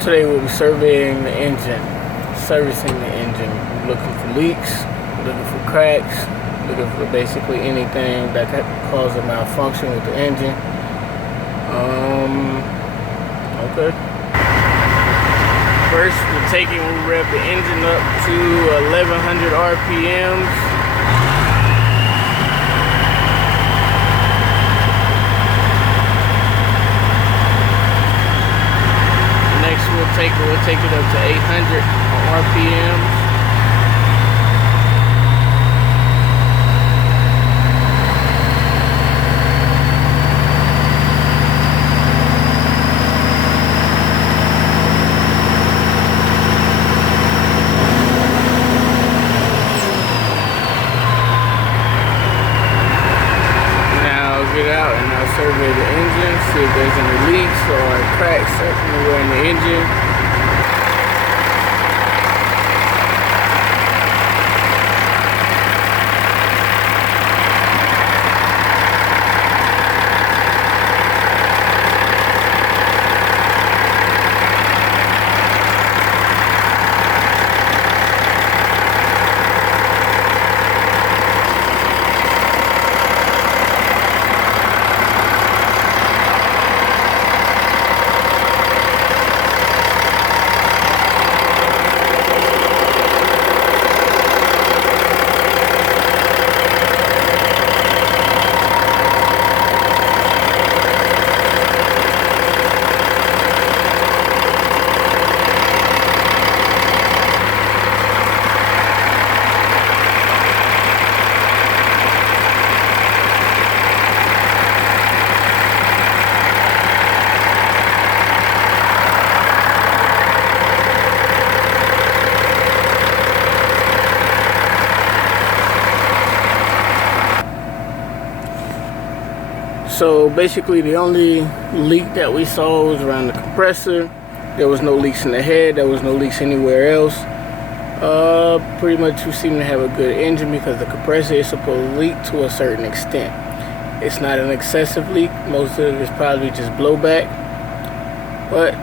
Today we'll be surveying the engine, servicing the engine, looking for leaks, looking for cracks, looking for basically anything that could cause a malfunction with the engine. Okay. First, we'll rev the engine up to 1100 RPMs. We'll take it up to 800 RPMs. Now get out and I'll survey the engine, see if there's any leaks or cracks anywhere in the engine. So basically the only leak that we saw was around the compressor. There was no leaks in the head, there was no leaks anywhere else. Pretty much we seem to have a good engine because the compressor is supposed to leak to a certain extent. It's not an excessive leak, most of it is probably just blowback. But